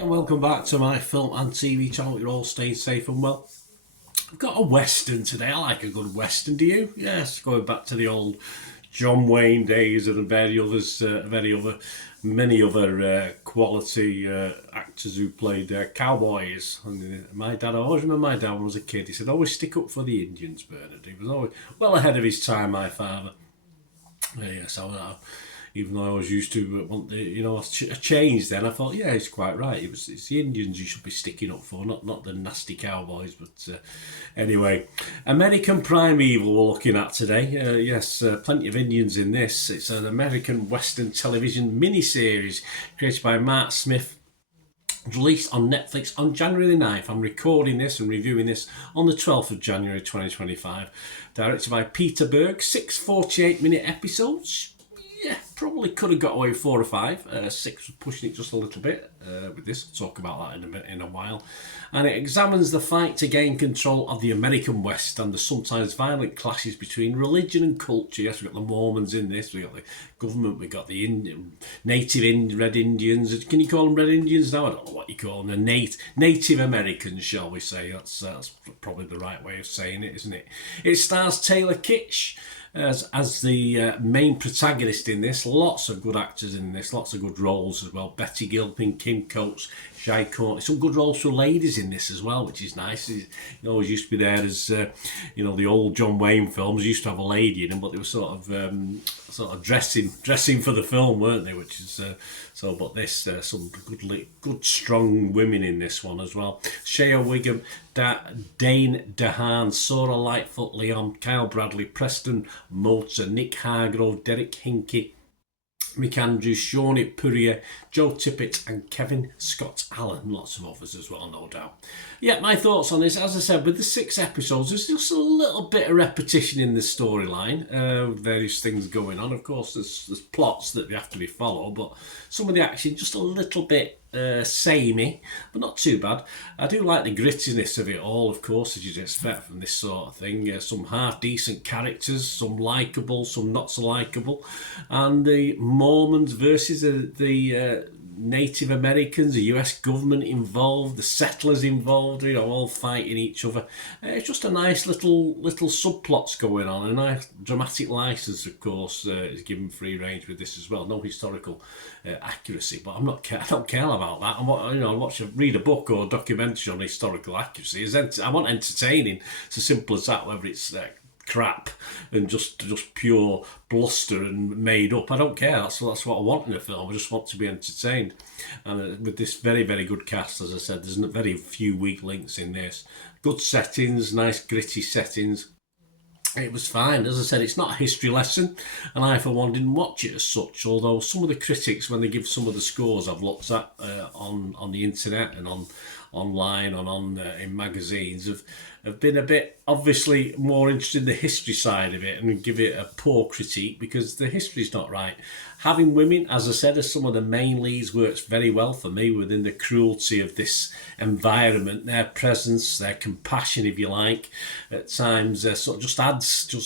Welcome back to my film and TV channel. You're all staying safe and well. I've got a western today. I like a good western. Do you? Yes, going back to the old John Wayne days and many other quality actors who played cowboys. And my dad, I always remember my dad when I was a kid. He said, "Always stick up for the Indians, Bernard." He was always well ahead of his time. My father. Yes, even though I was used to want a change then, I thought, yeah, he's quite right. It's the Indians you should be sticking up for, not the nasty cowboys. But anyway, American Primeval we're looking at today. Yes, plenty of Indians in this. It's an American Western television miniseries created by Mark Smith, released on Netflix on January the 9th. I'm recording this and reviewing this on the 12th of January 2025. Directed by Peter Berg, 6 48-minute episodes. Yeah, probably could have got away with 4 or 5. 6 was pushing it just a little bit with this. I'll talk about that in a while. And it examines the fight to gain control of the American West and the sometimes violent clashes between religion and culture. Yes, we've got the Mormons in this. We've got the government. We've got the native Red Indians. Can you call them Red Indians now? I don't know what you call them. The Native Americans, shall we say. That's probably the right way of saying it, isn't it? It stars Taylor Kitsch as the main protagonist in this. Lots of good actors in this, lots of good roles as well. Betty Gilpin, Kim Coates, Jai Courtney. Some good roles for ladies in this as well, which is nice. It always used to be there as the old John Wayne films used to have a lady in them, but they were sort of dressing for the film, weren't they? Which is but this some good strong women in this one as well. Shea Wiggum, Dane DeHaan, Sora Lightfoot, Leon, Kyle Bradley, Preston Motor, Nick Hargrove, Derek Hinkey, Mick Andrews, Shawnee Purrier, Joe Tippett and Kevin Scott Allen. Lots of others as well, no doubt. Yeah, my thoughts on this, as I said, with the 6 episodes, there's just a little bit of repetition in the storyline. Various things going on. Of course, there's plots that have to be followed, but some of the action just a little bit samey, but not too bad. I do like the grittiness of it all, of course, as you'd expect from this sort of thing. Some half-decent characters, some likeable, some not so likeable. And the Mormons versus the Native Americans, the US government involved, the settlers involved, all fighting each other. It's just a nice little subplots going on. A nice dramatic license, of course, is given free range with this as well. No historical accuracy, but I don't care about that. Read a book or a documentary on historical accuracy. I want entertaining. It's as simple as that. Whether it's crap and just pure bluster and made up, I don't care. That's what I want in a film. I just want to be entertained. And with this very, very good cast, as I said, there's very few weak links in this. Good settings, nice gritty settings. It was fine. As I said, it's not a history lesson, and I, for one, didn't watch it as such, although some of the critics, when they give some of the scores I've looked at on the internet and online and in magazines, have been a bit, obviously, more interested in the history side of it and give it a poor critique because the history's not right. Having women, as I said, as some of the main leads works very well for me within the cruelty of this environment. Their presence, their compassion, if you like, at times sort of just adds to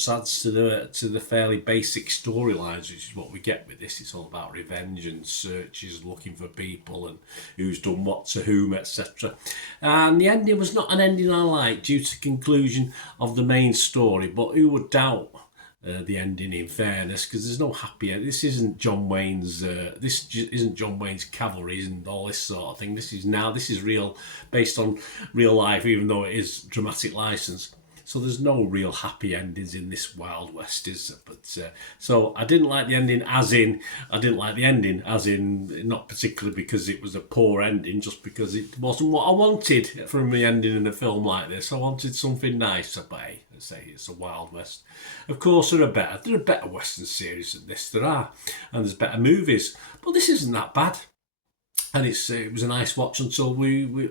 the fairly basic storylines, which is what we get with this. It's all about revenge and searches, looking for people and who's done what to whom, etc. And the ending was not an ending I liked due to conclusion of the main story, but who would doubt the ending, in fairness, because there's no happy end. This isn't John Wayne's isn't John Wayne's cavalry and all this sort of thing. This is real, based on real life, even though it is dramatic license. So there's no real happy endings in this Wild West, is there? But so I didn't like the ending, as in not particularly because it was a poor ending, just because it wasn't what I wanted from the ending in a film like this. I wanted something nice, but hey, let's say it's a Wild West. Of course, there are better Western series than this. There are, and there's better movies, but this isn't that bad. and it was a nice watch until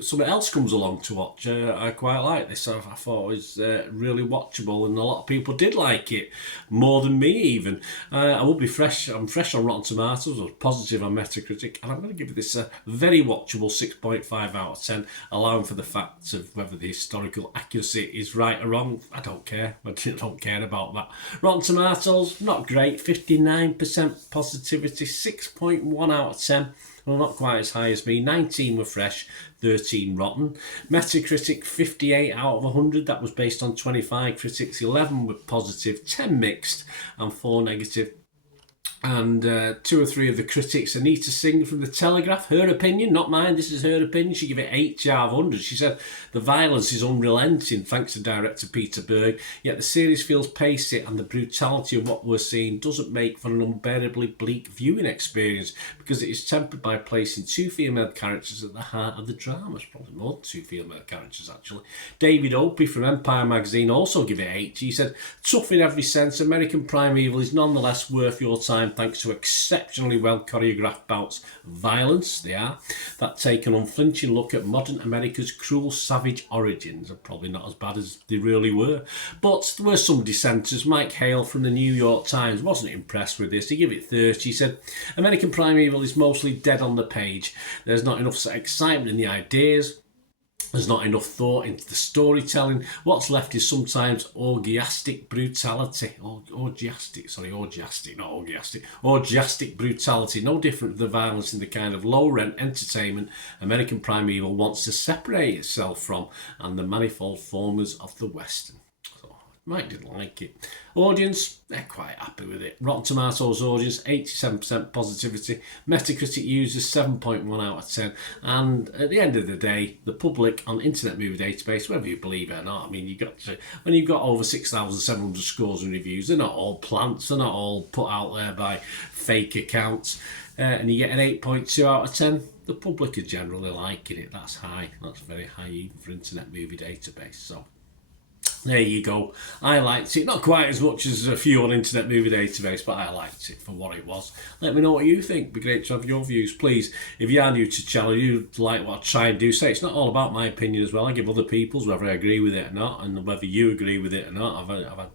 something else comes along to watch. I quite like this. I thought it was really watchable, and a lot of people did like it more than me even. I will be fresh. I'm fresh on Rotten Tomatoes. I was positive on Metacritic, and I'm going to give this a very watchable 6.5 out of 10, allowing for the fact of whether the historical accuracy is right or wrong. I don't care. I don't care about that. Rotten Tomatoes, not great. 59% positivity, 6.1 out of 10. Well, not quite as high as me. 19 were fresh, 13 rotten. Metacritic, 58 out of 100. That was based on 25 critics. 11 were positive, 10 mixed, and 4 negative. And 2 or 3 of the critics, Anita Singh from The Telegraph, her opinion, not mine, this is her opinion, she gave it 8 out of 100. She said, the violence is unrelenting thanks to director Peter Berg, yet the series feels pacey and the brutality of what we're seeing doesn't make for an unbearably bleak viewing experience because it is tempered by placing 2 female characters at the heart of the drama. It's probably more than 2 female characters actually. David Opie from Empire magazine also gave it 8. He said, tough in every sense, American Primeval is nonetheless worth your time thanks to exceptionally well choreographed bouts of violence, that take an unflinching look at modern America's cruel, savage origins. Are probably not as bad as they really were. But there were some dissenters. Mike Hale from the New York Times wasn't impressed with this. He gave it 30. He said, American Primeval is mostly dead on the page. There's not enough excitement in the ideas. There's not enough thought into the storytelling. What's left is sometimes orgiastic brutality. Orgiastic brutality. No different to the violence in the kind of low-rent entertainment American Primeval wants to separate itself from and the manifold formulas of the Western. Mike didn't like it. Audience, they're quite happy with it. Rotten Tomatoes audience, 87% positivity. Metacritic users, 7.1 out of 10. And at the end of the day, the public on Internet Movie Database, whether you believe it or not, I mean, when you've got over 6,700 scores and reviews, they're not all plants, they're not all put out there by fake accounts, and you get an 8.2 out of 10. The public are generally liking it. That's high. That's very high even for Internet Movie Database. So there you go. I liked it. Not quite as much as a few on Internet Movie Database, but I liked it for what it was. Let me know what you think. It'd be great to have your views. Please, if you are new to the channel, you like what I try and do, say it's not all about my opinion as well. I give other people's, whether I agree with it or not, and whether you agree with it or not. I've had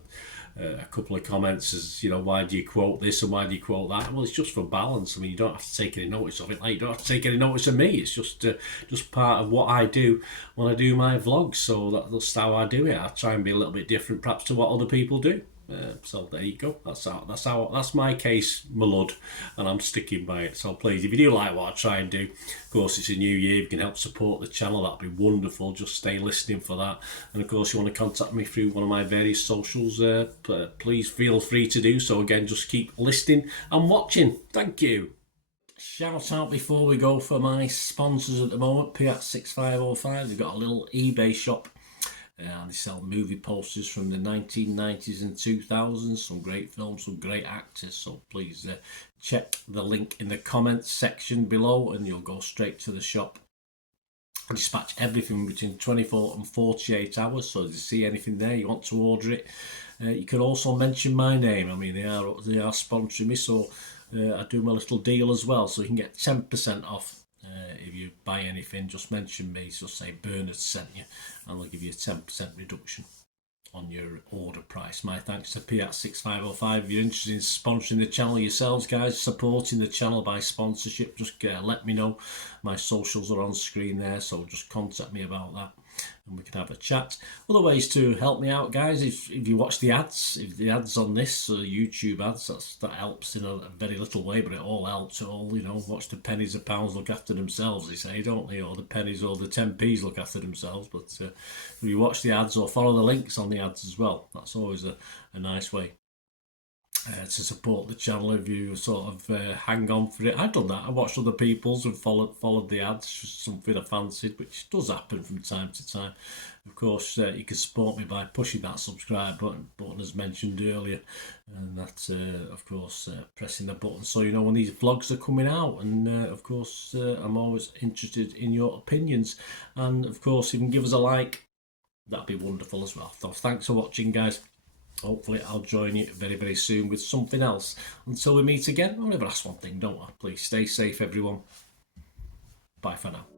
a couple of comments as, why do you quote this and why do you quote that? Well, it's just for balance. I mean, you don't have to take any notice of it. Like, you don't have to take any notice of me. It's just part of what I do when I do my vlogs. So that's how I do it. I try and be a little bit different, perhaps, to what other people do. So there you go. That's my case, my lord, and I'm sticking by it. So please, if you do like what I try and do, of course it's a new year, you can help support the channel. That'd be wonderful. Just stay listening for that. And of course, you want to contact me through one of my various socials. Please feel free to do so. Again, just keep listening and watching. Thank you. Shout out before we go for my sponsors at the moment. Piat6505. They've got a little eBay shop. They sell movie posters from the 1990s and 2000s, some great films, some great actors, so please check the link in the comments section below and you'll go straight to the shop. I dispatch everything between 24 and 48 hours, so if you see anything there, you want to order it, you can also mention my name. I mean, they are sponsoring me, so I do my little deal as well, so you can get 10% off. If you buy anything, just mention me, just say Bernard sent you, and they'll give you a 10% reduction on your order price. My thanks to Piat6505. If you're interested in sponsoring the channel yourselves, guys, supporting the channel by sponsorship, just let me know. My socials are on screen there, so just contact me about that and we can have a chat. Other ways to help me out, guys, if you watch the ads, if the ads on this YouTube ads, that helps in a very little way, but it all helps. It all, watch the pennies and pounds look after themselves, they say, don't they? Or the pennies or the 10p's look after themselves. But if you watch the ads or follow the links on the ads as well, that's always a nice way to support the channel. If you sort of hang on for it. I've done that. I watched other people's and followed the ads, just something I fancied, which does happen from time to time. Of course, you can support me by pushing that subscribe button as mentioned earlier, and that's of course pressing the button so you know when these vlogs are coming out. And of course, I'm always interested in your opinions, and of course, if you can give us a like, that'd be wonderful as well. So thanks for watching, guys. Hopefully I'll join you very, very soon with something else. Until we meet again, I'll never ask one thing, don't I? Please stay safe, everyone. Bye for now.